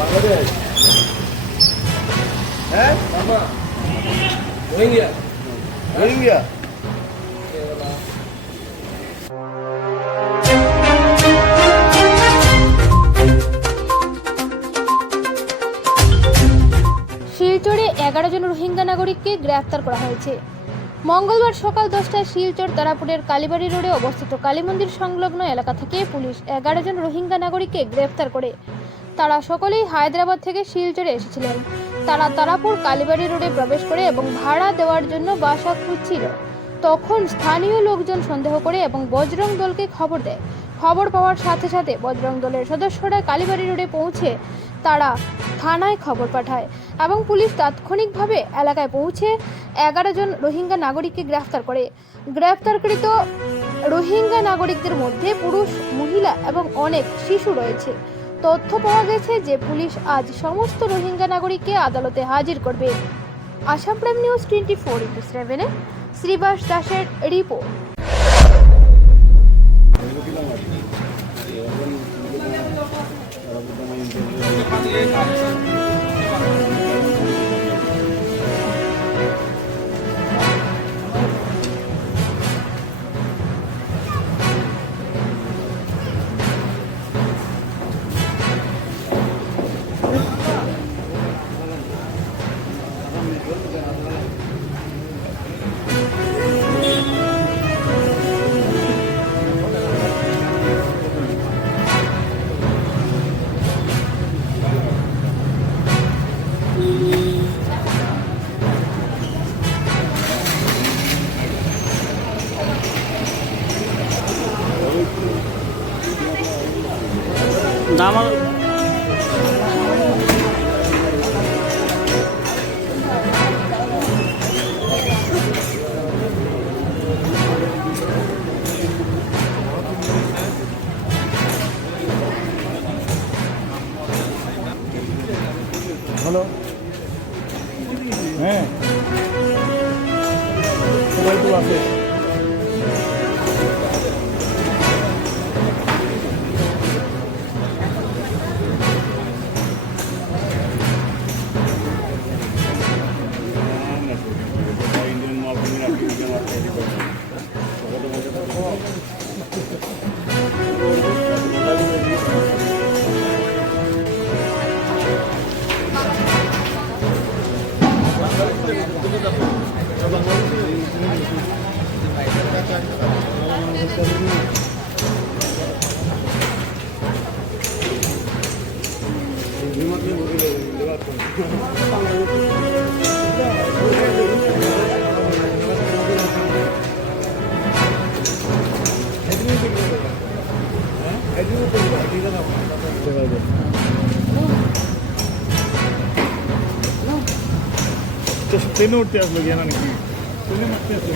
বাংলাদেশ হ্যাঁ রোহিঙ্গা রোহিঙ্গা শিলচরে 11 জন রোহিঙ্গা নাগরিককে গ্রেফতার করা হয়েছে। মঙ্গলবার সকাল 10টায় শিলচর তারাপুরের কালীবাড়ি রোডে অবস্থিত কালীমন্দির সংলগ্ন এলাকা থেকে পুলিশ 11 জন রোহিঙ্গা নাগরিককে গ্রেফতার করে। তারা সকলেই হায়দ্রাবাদ থেকে শিলচরে এসেছিলেন। তারা তারাপুর কালীবাড়ি রোডে প্রবেশ করে এবং ভাড়া দেওয়ার জন্য বাসা খুঁজছিল। তখন স্থানীয় লোকজন সন্দেহ করে এবং বজরং দলকে খবর দেয়। খবর পাওয়ার সাথে সাথে বজরং দলের সদস্যরা কালীবাড়ি রোডে পৌঁছে তারা থানায় খবর পাঠায় এবং পুলিশ তাৎক্ষণিকভাবে এলাকায় পৌঁছে 11 জন রোহিঙ্গা নাগরিককে গ্রেফতার করে। গ্রেফতারকৃত রোহিঙ্গা নাগরিকদের মধ্যে পুরুষ, মহিলা এবং অনেক শিশু রয়েছে। তথ্য পাওয়া গেছে যে পুলিশ আজ সমস্ত রোহিঙ্গা নাগরিককে আদালতে হাজির করবে। আসাম প্রাইম নিউজ 24/7 শ্রীবাস দাসের রিপোর্ট। হ্যালো হ্যাঁ সবাই তো আছে ট্রেনে উঠতে আসলো গিয়ে নাকি ট্রেনে মারতে আসলো।